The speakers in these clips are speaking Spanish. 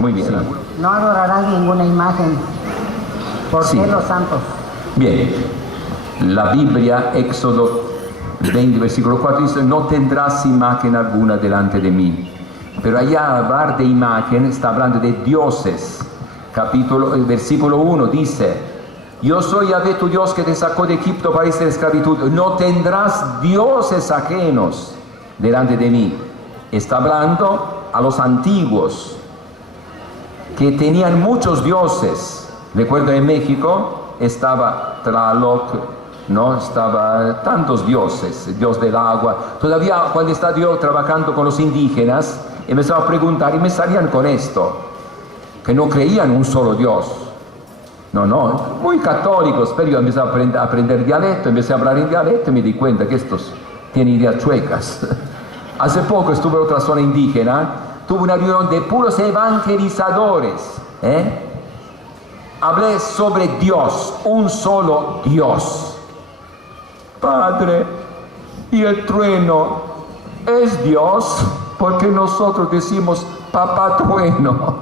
Muy bien. Sí. No adorarás ninguna imagen. ¿Por Sí. qué los santos? Bien, la Biblia, Éxodo 20, versículo 4, dice, no tendrás imagen alguna delante de mí. Pero allá hablar de imagen está hablando de dioses. Versículo 1 dice, yo soy Yahvé tu Dios que te sacó de Egipto, país de esclavitud. No tendrás dioses ajenos delante de mí. Está hablando a los antiguos que tenían muchos dioses. Recuerdo en México estaba Tlaloc, ¿no? Estaba tantos dioses, el dios del agua. Todavía cuando estaba yo trabajando con los indígenas, empezaba a preguntar y me salían con esto, que no creían un solo Dios. No, muy católicos, pero yo empecé a aprender dialecto, empecé a hablar en dialecto y me di cuenta que estos tienen ideas chuecas. Hace poco estuve en otra zona indígena, tuve una reunión de puros evangelizadores, Hablé sobre Dios, un solo Dios. Padre, y el trueno es Dios, porque nosotros decimos papá trueno.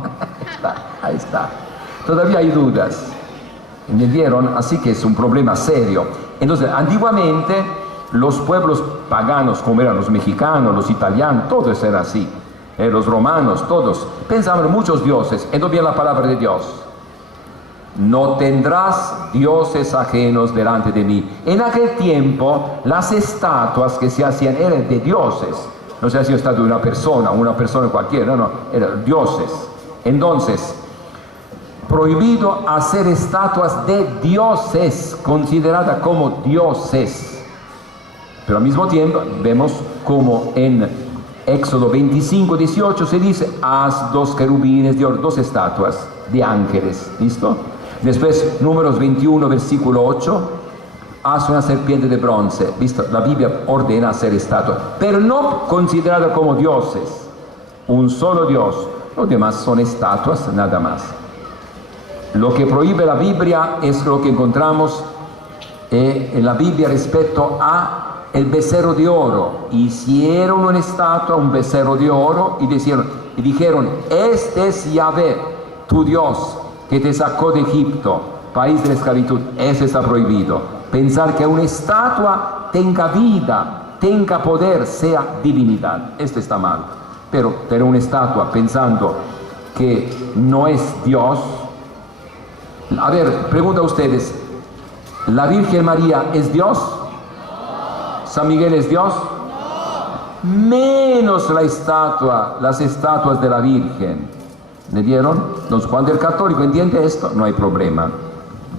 Ahí está. Todavía hay dudas. ¿Me vieron? Así que es un problema serio. Entonces, antiguamente, los pueblos paganos, como eran los mexicanos, los italianos, todos eran así. Los romanos, todos, pensaban en muchos dioses. Entonces viene la palabra de Dios. No tendrás dioses ajenos delante de mí. En aquel tiempo, las estatuas que se hacían eran de dioses. No se hacía estatua de una persona cualquiera, no, eran dioses. Entonces, prohibido hacer estatuas de dioses, consideradas como dioses. Pero al mismo tiempo, vemos como en Éxodo 25, 18 se dice, haz 2 querubines de oro, 2 estatuas de ángeles, ¿listo? Después, Números 21, versículo 8, haz una serpiente de bronce, ¿listo? La Biblia ordena hacer estatuas, pero no consideradas como dioses, un solo Dios, los demás son estatuas, nada más. Lo que prohíbe la Biblia es lo que encontramos en la Biblia respecto a el becerro de oro. Hicieron una estatua, un becerro de oro, y dijeron, este es Yahvé, tu Dios, que te sacó de Egipto, país de la esclavitud. Eso está prohibido. Pensar que una estatua tenga vida, tenga poder, sea divinidad. Esto está mal. Pero una estatua pensando que no es Dios. A ver, pregunto a ustedes, ¿la Virgen María es Dios? ¿San Miguel es Dios? Menos las estatuas de la Virgen. ¿Me dieron? Entonces, cuando el católico entiende esto, no hay problema.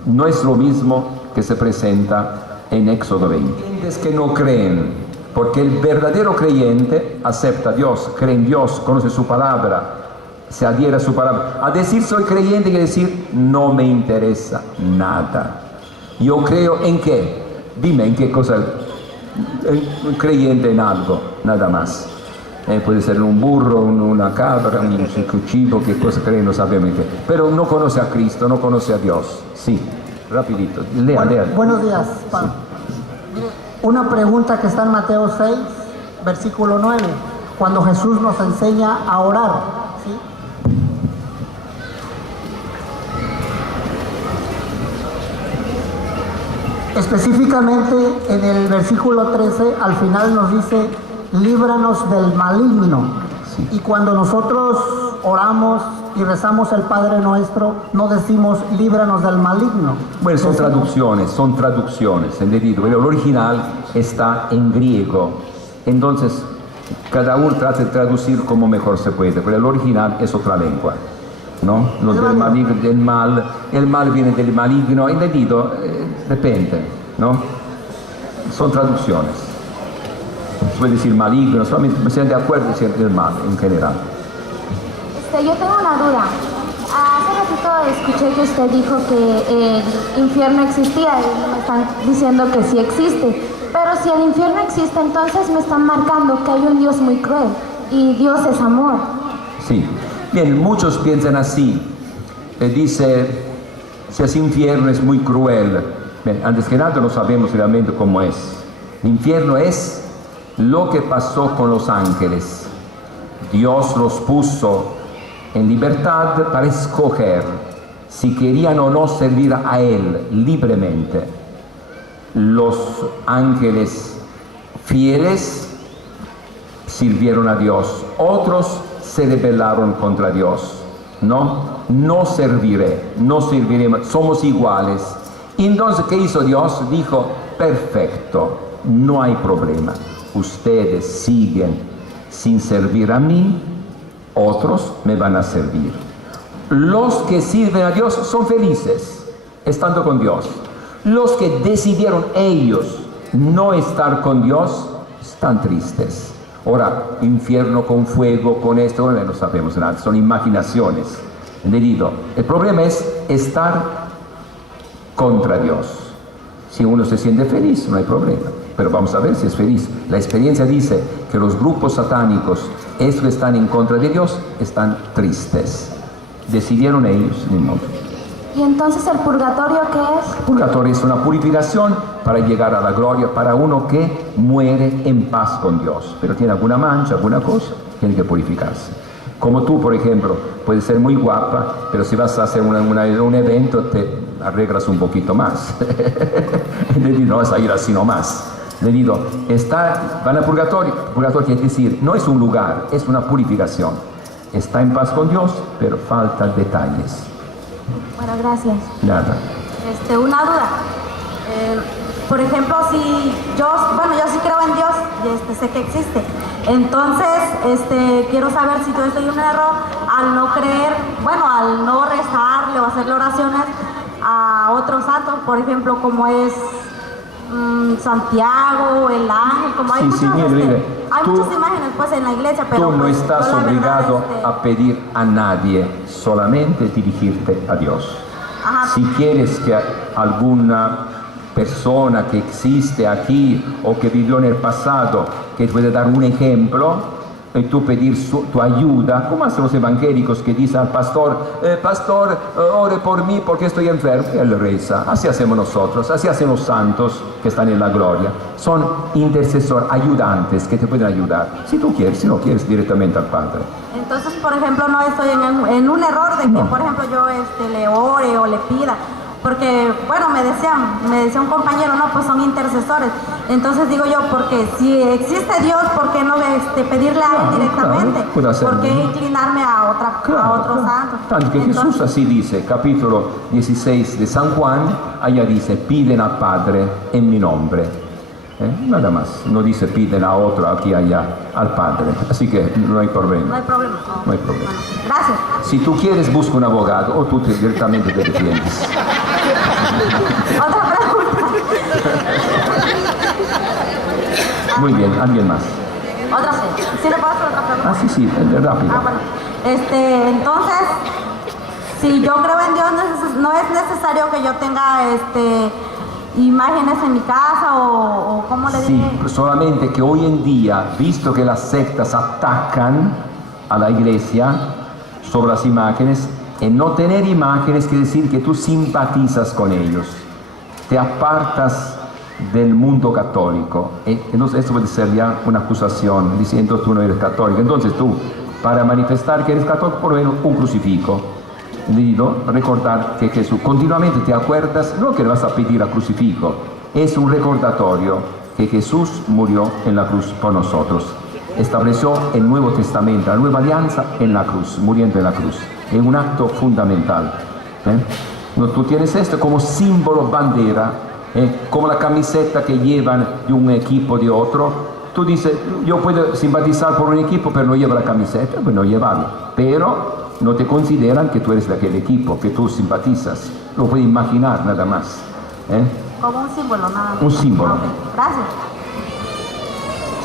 No es lo mismo que se presenta en Éxodo 20. Creyentes que no creen, porque el verdadero creyente acepta a Dios, cree en Dios, conoce su palabra, se adhiere a su palabra. A decir soy creyente quiere decir no me interesa nada. Yo creo en qué. Dime en qué cosa. Un creyente en algo, nada más. Puede ser un burro, una cabra, un chivo, qué cosa cree, no sabemos qué. Pero no conoce a Cristo, no conoce a Dios. Sí, rapidito. Lea. Buenos días, Pablo. Una pregunta que está en Mateo 6, versículo 9, cuando Jesús nos enseña a orar, ¿sí? Específicamente en el versículo 13, al final nos dice, líbranos del maligno. Sí. Y cuando nosotros oramos y rezamos el Padre Nuestro, no decimos líbranos del maligno. Bueno, son traducciones, entendido. Pero el original está en griego. Entonces, cada uno trata de traducir como mejor se puede, pero el original es otra lengua, ¿no? Lo del maligno, el mal viene del maligno, entendido, depende, ¿no? Son traducciones. Se puede decir maligno, solamente me siento de acuerdo en decir el mal en general. Yo tengo una duda. Hace ratito escuché que usted dijo que el infierno existía y me están diciendo que sí existe. Pero si el infierno existe, entonces me están marcando que hay un Dios muy cruel y Dios es amor. Sí. Bien, muchos piensan así. Dice, si es infierno es muy cruel. Bien, antes que nada no sabemos realmente cómo es. El infierno es lo que pasó con los ángeles. Dios los puso en libertad para escoger si querían o no servir a Él libremente. Los ángeles fieles sirvieron a Dios, otros se rebelaron contra Dios. No serviré, no serviremos, somos iguales. Entonces, ¿qué hizo Dios? Dijo, perfecto, no hay problema. Ustedes siguen sin servir a mí, otros me van a servir. Los que sirven a Dios son felices, estando con Dios. Los que decidieron ellos no estar con Dios, están tristes. Ahora, infierno con fuego, con esto, no sabemos nada, son imaginaciones. Entendido. El problema es estar contra Dios. Si uno se siente feliz, no hay problema. Pero vamos a ver si es feliz. La experiencia dice que los grupos satánicos, esos que están en contra de Dios, están tristes. Decidieron ellos, ni modo. ¿Y entonces el purgatorio qué es? El purgatorio es una purificación para llegar a la gloria, para uno que muere en paz con Dios. Pero tiene alguna mancha, alguna cosa, tiene que purificarse. Como tú, por ejemplo, puedes ser muy guapa, pero si vas a hacer un evento, te arreglas un poquito más. No vas a ir así nomás. Le digo, van al purgatorio. Purgatorio quiere decir, no es un lugar, es una purificación. Está en paz con Dios, pero faltan detalles. Bueno, gracias. Nada. Una duda. Por ejemplo, si yo sí creo en Dios, y sé que existe. Entonces, quiero saber si yo estoy en un error al no creer, al no rezarle o hacerle oraciones a otros santos, por ejemplo, como es Santiago, el ángel, como hay muchas imágenes pues en la iglesia, pero tú no pues, estás obligado a pedir a nadie, solamente dirigirte a Dios. Ajá. Si quieres que alguna persona que existe aquí o que vivió en el pasado, que puede dar un ejemplo, y tú pedir tu ayuda, como hacen los evangélicos que dicen al pastor, pastor, ore por mí porque estoy enfermo, y él reza. Así hacemos nosotros, así hacen los santos que están en la gloria. Son intercesores, ayudantes que te pueden ayudar. Si tú quieres, si no quieres, directamente al Padre. Entonces, por ejemplo, no estoy en un error de que, No. por ejemplo, yo le ore o le pida. Porque, me decía un compañero, no, pues son intercesores. Entonces digo yo, porque si existe Dios, ¿por qué no pedirle a Él directamente? Claro, puede hacerlo. ¿Por qué inclinarme a otro santo? Tanto que Entonces, Jesús así dice, capítulo 16 de San Juan, allá dice, piden al Padre en mi nombre. Nada más, no dice piden a otro aquí allá, al Padre. Así que no hay problema. no hay problema. No hay problema. Bueno, gracias. Si tú quieres, busca un abogado o tú directamente te defiendes. Otra pregunta. Muy bien, ¿alguien más? Otra sí. ¿Sí le puedo hacer otra pregunta? Sí, rápido. Bueno. Entonces, si yo creo en Dios, no es necesario que yo tenga imágenes en mi casa o ¿cómo le diré? Sí, solamente que hoy en día, visto que las sectas atacan a la iglesia sobre las imágenes, en no tener imágenes quiere decir que tú simpatizas con ellos, te apartas del mundo católico. Entonces esto puede ser ya una acusación diciendo tú no eres católico. Entonces tú, para manifestar que eres católico, por lo menos un crucifijo. Recordar que Jesús, continuamente te acuerdas, no que le vas a pedir a crucifijo, es un recordatorio que Jesús murió en la cruz por nosotros. Estableció el Nuevo Testamento, la nueva alianza en la cruz, muriendo en la cruz. Es un acto fundamental. Tú tienes esto como símbolo, bandera, como la camiseta que llevan de un equipo de otro. Tú dices, yo puedo simpatizar por un equipo, pero no llevo la camiseta, pues no llevarlo. Pero no te consideran que tú eres de aquel equipo, que tú simpatizas. Lo puedes imaginar nada más. Como un símbolo, nada más. Un símbolo. Okay, gracias.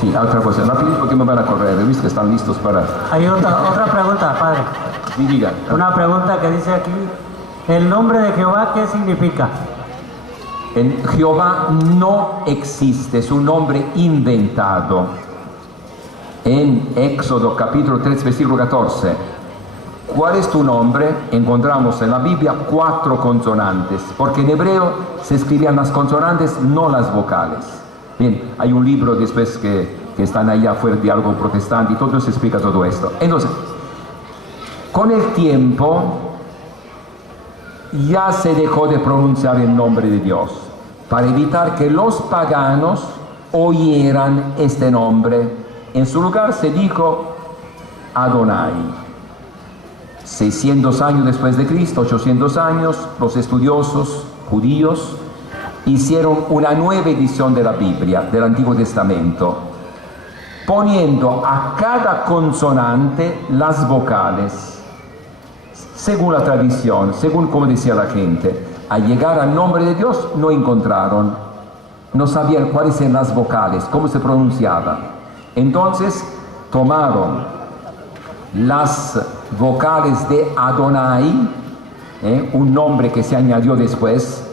Sí, otra cosa. Rápido porque me van a correr. ¿Viste que están listos para...? Hay otra pregunta, padre. Sí, diga. Una pregunta que dice aquí, ¿el nombre de Jehová qué significa? En Jehová no existe, es un nombre inventado. En Éxodo capítulo 3, versículo 14. ¿Cuál es tu nombre? Encontramos en la Biblia 4 consonantes, porque en hebreo se escribían las consonantes, no las vocales. Bien, hay un libro después que están allá afuera de algo protestante y todo se explica todo esto. Entonces, Con el tiempo ya se dejó de pronunciar el nombre de Dios para evitar que los paganos oyeran este nombre. En su lugar se dijo Adonai. 600 años después de Cristo, 800 años, los estudiosos judíos hicieron una nueva edición de la Biblia, del Antiguo Testamento, poniendo a cada consonante las vocales, según la tradición, según como decía la gente. Al llegar al nombre de Dios no encontraron, no sabían cuáles eran las vocales, cómo se pronunciaba. Entonces tomaron las vocales de Adonai, un nombre que se añadió después,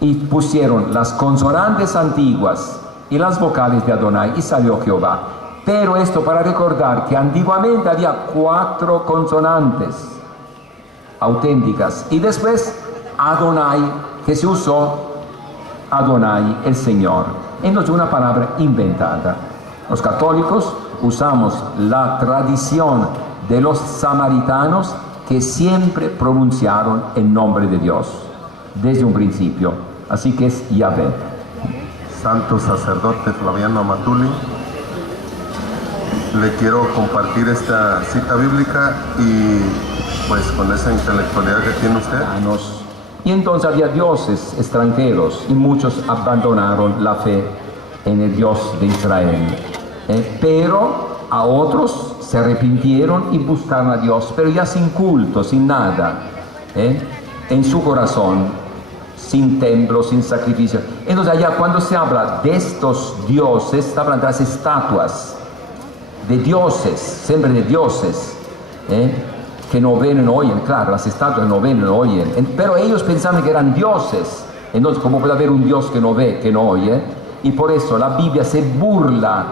y pusieron las consonantes antiguas y las vocales de Adonai, y salió Jehová. Pero esto para recordar que antiguamente había 4 consonantes auténticas, y después Adonai, que se usó Adonai, el Señor. Entonces una palabra inventada. Los católicos usamos la tradición de los samaritanos, que siempre pronunciaron el nombre de Dios desde un principio. Así que es Yahvé. Santo sacerdote Flaviano Amatuli, le quiero compartir esta cita bíblica y pues con esa intelectualidad que tiene usted. Y entonces había dioses extranjeros y muchos abandonaron la fe en el Dios de Israel. Pero a otros se arrepintieron y buscaron a Dios, pero ya sin culto, sin nada, en su corazón, sin templo, sin sacrificio. Entonces allá cuando se habla de estos dioses, está hablando de las estatuas, de dioses, siempre de dioses, que no ven ni oyen. Claro, las estatuas no ven ni oyen, pero ellos pensaban que eran dioses. Entonces, ¿cómo puede haber un Dios que no ve, que no oye? Y por eso la Biblia se burla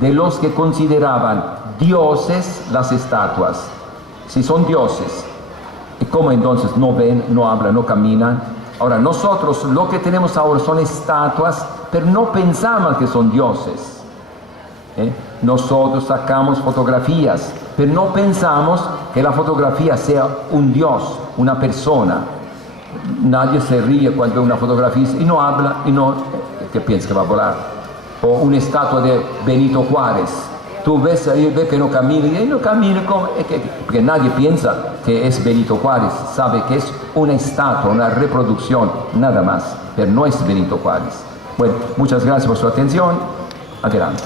de los que consideraban dioses las estatuas. Si son dioses, ¿y cómo entonces no ven, no hablan, no caminan? Ahora, nosotros lo que tenemos ahora son estatuas, pero no pensamos que son dioses. Nosotros sacamos fotografías, pero no pensamos que la fotografía sea un Dios, una persona. Nadie se ríe cuando ve una fotografía y no habla, y no, ¿qué piensa que va a volar? O una estatua de Benito Juárez. Tú ves ahí, ves que no camina, y no camina, porque nadie piensa que es Benito Juárez, sabe que es una estatua, una reproducción, nada más, pero no es Benito Juárez. Bueno, muchas gracias por su atención. Adelante.